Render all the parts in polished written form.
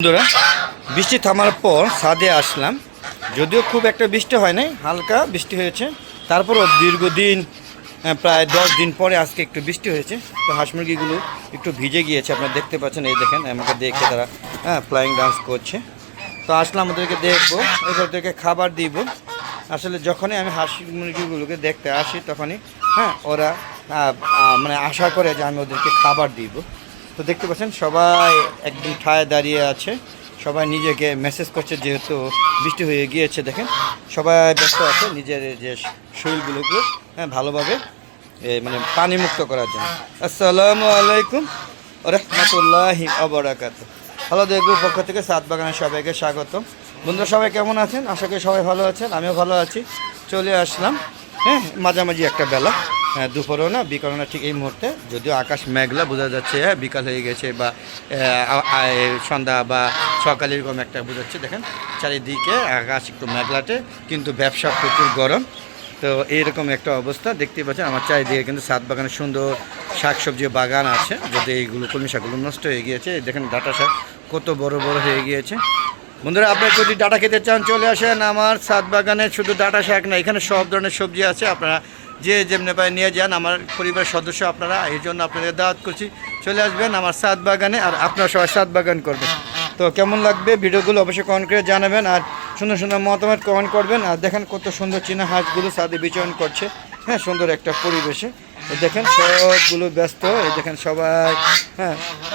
বন্ধুরা, বৃষ্টি থামার পর ছাদে আসলাম। যদিও খুব একটা বৃষ্টি হয় নাই, হালকা বৃষ্টি হয়েছে। তারপরও দীর্ঘদিন প্রায় 10 দিন পরে আজকে একটু বৃষ্টি হয়েছে। তো হাঁস মুরগিগুলো একটু ভিজে গিয়েছে, আপনারা দেখতে পাচ্ছেন। এই দেখেন, আমাকে দেখে তারা ফ্লাইং ডান্স করছে। তো আসলাম, ওদেরকে দেখবো, ওদেরকে খাবার দিব। আসলে যখনই আমি হাঁস মুরগিগুলোকে দেখতে আসি তখনই ওরা মানে আশা করে যে আমি ওদেরকে খাবার দিব। তো দেখতে পাচ্ছেন সবাই একদম ঠায় দাঁড়িয়ে আছে, সবাই নিজেকে মেসেজ করছে, যেহেতু বৃষ্টি হয়ে গিয়েছে। দেখেন সবাই ব্যস্ত আছে নিজের যে শরীরগুলোকে ভালোভাবে মানে পানি মুক্ত করার জন্য। আসসালামু আলাইকুম রহমতুল্লাহি ওয়াবারাকাতুহু। হ্যালো, দেখব পক্ষ থেকে সাত বাগানের সবাইকে স্বাগত। বন্ধুরা সবাই কেমন আছেন? আশা করি সবাই ভালো আছেন, আমিও ভালো আছি। চলে আসলাম মাঝামাঝি একটা বেলা, দুপুরও না বিকালও না, ঠিক এই মুহূর্তে। যদিও আকাশ মেঘলা, বোঝা যাচ্ছে বিকাল হয়ে গেছে বা সন্ধ্যা বা সকালে এরকম একটা বোঝাচ্ছে। দেখেন চারিদিকে আকাশ একটু মেঘলাটে, কিন্তু ব্যবসা প্রচুর গরম। তো এইরকম একটা অবস্থা দেখতে পাচ্ছেন। আমার চারিদিকে কিন্তু সাত বাগানে সুন্দর শাকসবজি বাগান আছে। যদি এইগুলো কলমি শাকগুলো নষ্ট হয়ে গিয়েছে, দেখেন ডাঁটা শাক কত বড় বড় হয়ে গিয়েছে। বন্ধুরা, আপনারা যদি ডাঁটা খেতে চান চলে আসেন আমার ছাদ বাগানে। শুধু ডাঁটা শাক না, এখানে সব ধরনের সবজি আছে। আপনারা যে যেমনি পায়ে নিয়ে যান, আমার পরিবারের সদস্য আপনারা, এই জন্য আপনাদের দাওয়াত করছি, চলে আসবেন আমার ছাদ বাগানে। আর আপনারা সবাই ছাদ বাগান করবেন। তো কেমন লাগবে ভিডিওগুলো অবশ্যই কমেন্ট করে জানাবেন, আর সুন্দর সুন্দর মতামত কমেন্ট করবেন। আর দেখেন কত সুন্দর চীনা হাঁসগুলো ছাদে বিচরণ করছে, সুন্দর একটা পরিবেশে। দেখেন সবগুলো ব্যস্ত, এই দেখেন সবাই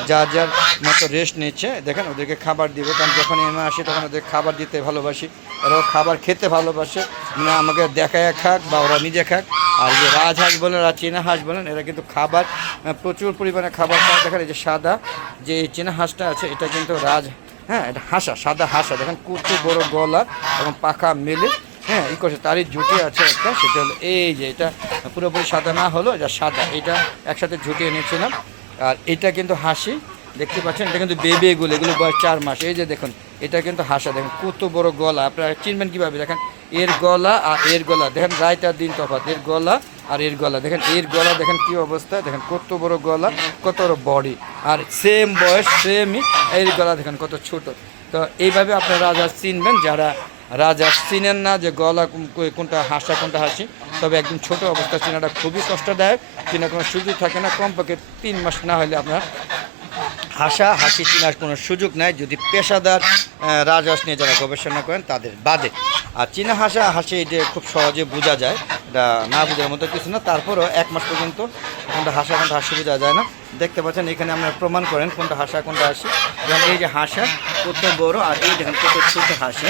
যার যার মতো রেস্ট নিচ্ছে। দেখেন ওদেরকে খাবার দিব, কারণ যখন আমি আসি তখন ওদের খাবার দিতে ভালোবাসি। ওরাও খাবার খেতে ভালোবাসে, মানে আমাকে দেখায় খাক বা ওরা নিজে খাক। আর যে রাজহাঁস বলেন আর চীনা হাঁস বলেন, এরা কিন্তু খাবার প্রচুর পরিমাণে খাবার খায়। দেখেন এই যে সাদা যে চীনা হাঁসটা আছে, এটা কিন্তু এটা হাঁসা, সাদা হাঁসা। দেখেন কত বড় গলা এবং পাখা মেলে ই করছে। তারই জুটি আছে একটা, সেটা হলো এই যে, এটা পুরোপুরি সাদা না হলো, এটা সাদা, এটা একসাথে ঝুটিয়ে এনেছিলাম। আর এটা কিন্তু হাসি, দেখতে পাচ্ছেন। এটা কিন্তু বেবি, এগুলো বয়স 4 মাস। এই যে দেখুন, এটা কিন্তু হাসা, দেখেন কত বড় গলা। আপনারা চিনবেন কীভাবে? দেখেন এর গলা আর এর গলা, দেখেন রাত আর দিন তফাৎ। এর গলা আর এর গলা, দেখেন এর গলা, দেখেন কী অবস্থা, দেখেন কত বড় গলা, কত বড় বডি। আর সেম বয়স, সেমই এর গলা, দেখেন কত ছোট। তো এইভাবে আপনারা রাজহাঁস চিনবেন, যারা রাজহাঁস চিনেন না যে গলা কোনটা হাসা কোনটা হাসি, তবে একদম ছোট অবস্থা চেনাটা খুবই কষ্টদায়ক। চেনার কোনো সুযোগ থাকে না, কমপক্ষে 3 মাস না হলে আপনার হাসি চেনার কোনো সুযোগ নাই, যদি পেশাদার রাজহাঁস নিয়ে যারা গবেষণা করেন তাদের বাদে। আর চীনা হাসি এটা খুব সহজে বোঝা যায়, এটা না বোঝার মতো কিছু না। তারপরও 1 মাস পর্যন্ত কোনটা হাসা কোনটা হাসি বোঝা যায় না। দেখতে পাচ্ছেন এখানে আপনারা প্রমাণ করেন কোনটা হাসা কোনটা হাসি। যেমন এই যে হাসা কত বড়, আর এই দেখেন কত ছোট হাসি।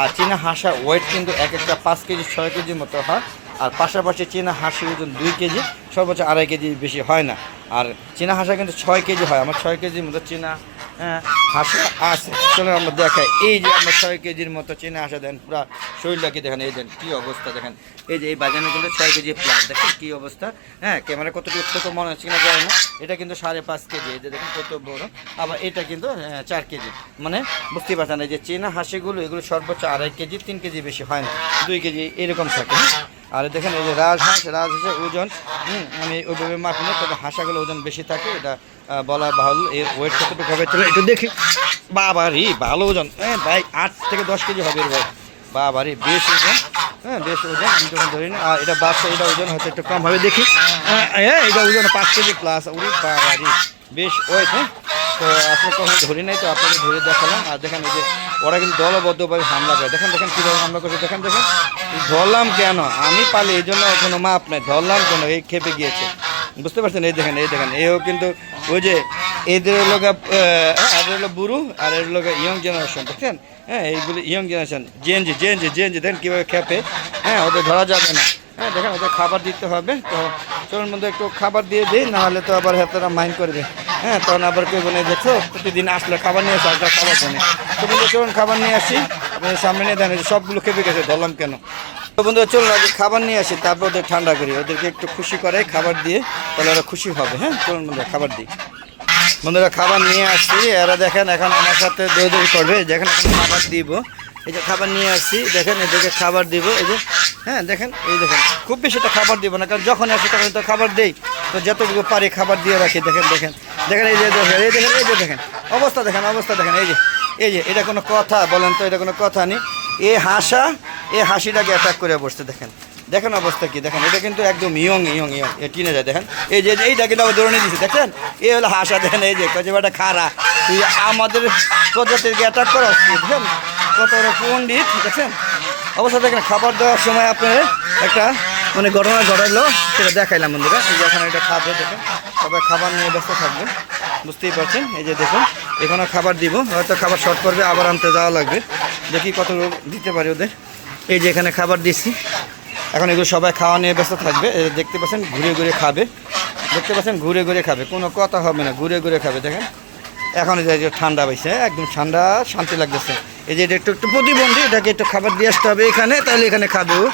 আর চীনা হাসা ওয়েট কিন্তু এক একটা 5 কেজি 6 কেজির মতো হয়। আর পাশাপাশি চীনা হাঁসের ওজন 2 কেজি, সর্বোচ্চ 2.5 কেজি বেশি হয় না। আর চীনা হাঁসা কিন্তু 6 কেজি হয়। আমার 6 কেজির মতো চীনা হাঁসা আছে। চলো আমরা দেখাই। এই যে আমরা 6 কেজির মতো চীনা হাঁসা, দেন পুরো শরীরটাকে দেখেন, এই দেন কী অবস্থা। দেখেন এই যে এই বাজানে কিন্তু 6 কেজি প্লাস, দেখেন কী অবস্থা। ক্যামেরা কতটুকু ছোটো মনে হচ্ছে কিনা জানি না। এটা কিন্তু 5.5 কেজি, এই যে দেখেন কত বড়। আবার এটা কিন্তু 4 কেজি, মানে বুঝতেই পারছেন। এই যে চীনা হাঁসিগুলো, এগুলো সর্বোচ্চ 2.5 কেজি 3 কেজি বেশি হয় না, 2 কেজি এরকম থাকে। আর দেখেন এই যে রাজহাঁসের ওজন আমি ওইভাবে মাপিনি, তবে হাঁসাগুলো ওজন বেশি থাকে, এটা বলা ভালো। এর ওয়েট কতটুকু হবে চলো একটু দেখি। বাবারই ভালো ওজন, ভাই 8 থেকে 10 কেজি হবে এর ওয়েট। বাবারই বেশ ওজন, বেশ ওজন। আমি যখন ধরি না, আর এটা বাচ্চা, এটা ওজন হয়তো একটু কম হবে, দেখি। এটা ওজন 5 কেজি প্লাস। ওরে বাবারই বেশ ওয়েট। তো আপনি কখন ধরি নাই, তো আপনাকে ধরে দেখালাম। আর দেখেন এই যে ওরা কিন্তু দলবদ্ধভাবে হামলা করে। দেখেন দেখেন কীভাবে হামলা করছে, দেখেন দেখেন। ধরলাম কেন? আমি পালি, এই জন্য কোনো মাপ নাই। ধরলাম কেন? এই খেপে গিয়েছে, বুঝতে পারছেন। এই দেখেন এই দেখেন, এও কিন্তু ওই যে এদের হলো বুড়ো, আর এর লোক ইয়ং জেনারেশন, দেখছেন। এইগুলো ইয়ং জেনারেশন, জেনজি দেখেন কীভাবে খেপে। ওদের ধরা যাবে না। দেখেন ওদের খাবার দিতে হবে। তো চলুন মধ্যে একটু খাবার দিয়ে দিই, নাহলে তো আবার হেতারা মাইন্ড করবে। তখন আবার কেউ বলে দেখছো প্রতিদিন আসলে খাবার নিয়ে আসে, আসলে খাবার বনে। তো বন্ধু চলুন খাবার নিয়ে আসি, আপনি সামনে নিয়ে দেন। সবগুলো খেপে গেছে, ধরলাম কেন। তো বন্ধু চলুন আগে খাবার নিয়ে আসি, তারপর ওদের ঠান্ডা করি, ওদেরকে একটু খুশি করে খাবার দিয়ে, তাহলে ওরা খুশি হবে। চলুন বন্ধুরা খাবার দিই। বন্ধুরা খাবার নিয়ে আসছি, এরা দেখেন এখন আমার সাথে দৌড়দৌড়ি করবে। দেখেন এখন খাবার দিব, এই যে খাবার নিয়ে আসছি, দেখেন এদেরকে খাবার দিব। এই যে দেখেন, এই দেখেন খুব বেশিটা খাবার দিব না, কারণ যখন আসি তখন তো খাবার দেই। তো যতটুকু পারি খাবার দিয়ে রাখি। দেখেন দেখেন দেখেন, এই যে দেখেন, এই দেখেন, এই যে দেখেন অবস্থা দেখেন, অবস্থা দেখেন। এই যে এটা কোনো কথা বলেন তো? এটা কোনো কথা নেই। এই হাসিটাকে অ্যাটাক করে বসছে। দেখেন দেখেন অবস্থা কি দেখেন। এটা কিন্তু একদম ইয়ং এ টিনে যায়। দেখেন এই যে এইটা কিন্তু আবার দৌড়ে দিচ্ছে। দেখেন এই হলো হাসা। দেখেন এই যে কচেবাটা খারা, তুই আমাদের প্রজাতিকে অ্যাটাক করা। দেখেন কত বড় পণ্ডিত। দেখেন অবস্থা দেখেন। খাবার দেওয়ার সময় আপনার একটা মানে ঘটনা ঘটালো, সেটা দেখাইলাম বন্ধুরা। এই যে এখন এটা খাবে। দেখেন সবাই খাবার নিয়ে ব্যস্ত থাকবে, বুঝতেই পারছেন। এই যে দেখুন এখানে খাবার দিব, হয়তো খাবার শর্ট করবে, আবার আনতে যাওয়া লাগবে। দেখি কত দিতে পারি ওদের। এই যে এখানে খাবার দিচ্ছি, এখন এগুলো সবাই খাওয়া নিয়ে ব্যস্ত থাকবে। দেখতে পাচ্ছেন ঘুরে ঘুরে খাবে, দেখতে পাচ্ছেন ঘুরে ঘুরে খাবে, কোনো কথা হবে না, ঘুরে ঘুরে খাবে। দেখেন এখন এই যে ঠান্ডা পাইছে, একদম ঠান্ডা, শান্তি লাগতেছে। এই যে এটা একটু প্রতিবন্ধী, এটাকে একটু খাবার দিয়ে আসতে হবে এখানে, তাহলে এখানে খাবে ও।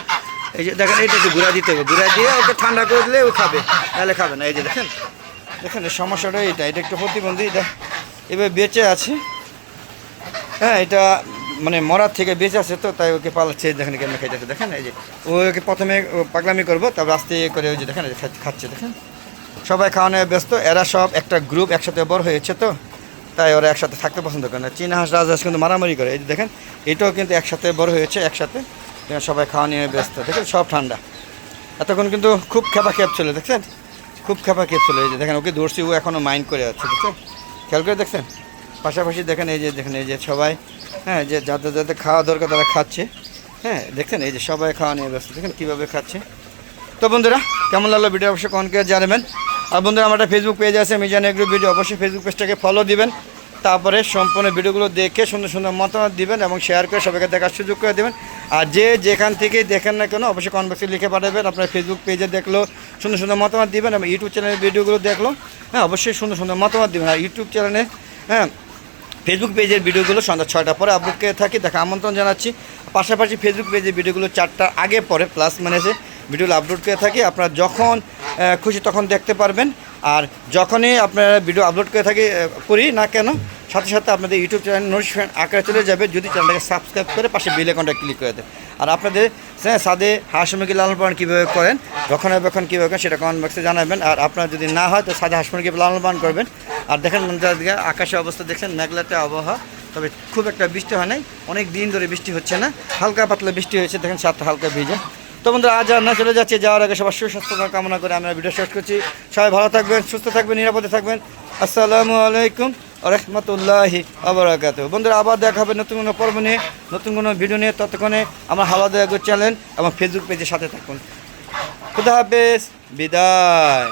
এই যে দেখেন এটা একটু ঘুরা দিতে হবে, ঘুরা দিয়ে ওকে ঠান্ডা করে দিলে ও খাবে, তাহলে খাবে না। এই যে দেখেন দেখেন সমস্যাটা এটা একটু প্রতিবন্ধী। এটা এবার বেঁচে আছে, হ্যাঁ এটা মানে মরার থেকে বেঁচে আছে, তো তাই ওকে পালাচ্ছে। দেখেন কেমন খাইতেছে। দেখেন এই যে ওকে প্রথমে পাগলামি করবো, তারপর আস্তে করে ওই যে দেখেন খাচ্ছে। দেখেন সবাই খাওয়ানো ব্যস্ত। এরা সব একটা গ্রুপ একসাথে বড় হয়েছে, তো তাই ওরা একসাথে থাকতে পছন্দ করে না। চীনা হাঁস রাজহাঁস কিন্তু মারামারি করে। এই যে দেখেন এটাও কিন্তু একসাথে বড় হয়েছে, একসাথে সবাই খাওয়া নিয়ে ব্যস্ত। দেখেন সব ঠান্ডা। এতক্ষণ কিন্তু খুব খেপা খেপ ছিল, দেখছেন খুব খেপা খেপ ছিল। এই যে দেখেন ওকে ধরছি, ও এখনও মাইন্ড করে আছে। দেখছেন খেয়াল করে দেখছেন। পাশাপাশি দেখেন এই যে সবাই, হ্যাঁ যে যাদের খাওয়া দরকার তারা খাচ্ছে। হ্যাঁ দেখছেন এই যে সবাই খাওয়া নিয়ে ব্যস্ত। দেখেন কীভাবে খাচ্ছে। তো বন্ধুরা কেমন লাগলো ভিডিও অবশ্যই কমেন্ট করে জানাবেন। আর বন্ধুরা আমার একটা ফেসবুক পেজ আছে মিজান এগ্রো ভিডিও, অবশ্যই ফেসবুক পেজটাকে ফলো দিবেন। তারপরে সম্পূর্ণ ভিডিওগুলো দেখে সুন্দর সুন্দর মতামত দিবেন এবং শেয়ার করে সবাইকে দেখার সুযোগ করে দেবেন। আর যে যেখান থেকে দেখেন না কেন অবশ্যই কমেন্ট বক্সে লিখে পাঠাবেন। আপনার ফেসবুক পেজে দেখলো সুন্দর সুন্দর মতামত দিবেন, এবং ইউটিউব চ্যানেলের ভিডিওগুলো দেখলো, হ্যাঁ অবশ্যই সুন্দর সুন্দর মতামত দিবেন। আর ইউটিউব চ্যানেলে, হ্যাঁ ফেসবুক পেজের ভিডিওগুলো সন্ধ্যা 6টার পরে আপলোড করে থাকি, দেখা আমন্ত্রণ জানাচ্ছি। পাশাপাশি ফেসবুক পেজের ভিডিওগুলো 4টার আগে পরে প্লাস মাইনাসে ভিডিওগুলো আপলোড করে থাকি। আপনারা যখন খুশি তখন দেখতে পারবেন। আর যখনই আপনারা ভিডিও আপলোড করে করি না কেন, সাথে সাথে আপনাদের ইউটিউব চ্যানেল নোটিফিকেশন আকারে চলে যাবে, যদি চ্যানেলটাকে সাবস্ক্রাইব করে পাশে বেল আইকনটা ক্লিক করে দেন। আর আপনাদের সাদে হাঁস মুরগি লালন পালন কীভাবে করেন, রক্ষণাবেক্ষণ কীভাবে করেন সেটা কমেন্ট বক্সে জানাবেন। আর আপনার যদি না হয় তো সাদে হাঁস মুরগি লালন পালন করবেন। আর দেখেন আকাশের অবস্থা দেখছেন, মেঘলাটা আবহাওয়া, তবে খুব একটা বৃষ্টি হয় নাই, অনেক দিন ধরে বৃষ্টি হচ্ছে না, হালকা পাতলা বৃষ্টি হয়েছে। দেখেন সাতটা হালকা ভিজে। তো বন্ধুরা আজ আর না চলে যাচ্ছে, যাওয়ার আগে সবার সুস্বাস্থ্য কামনা করে আমরা ভিডিও শেষ করছি। সবাই ভালো থাকবেন, সুস্থ থাকবেন, নিরাপদে থাকবেন। আসসালামু আলাইকুম রহমতুল্লাহি আবরাকাতুহু। বন্ধুরা আবার দেখা হবে নতুন কোনো পর্ব নিয়ে, নতুন কোনো ভিডিও নিয়ে। ততক্ষণে আমার হালাদা চ্যানেল এবং ফেসবুক পেজের সাথে থাকুন। খুদা হাফেজ, বিদায়।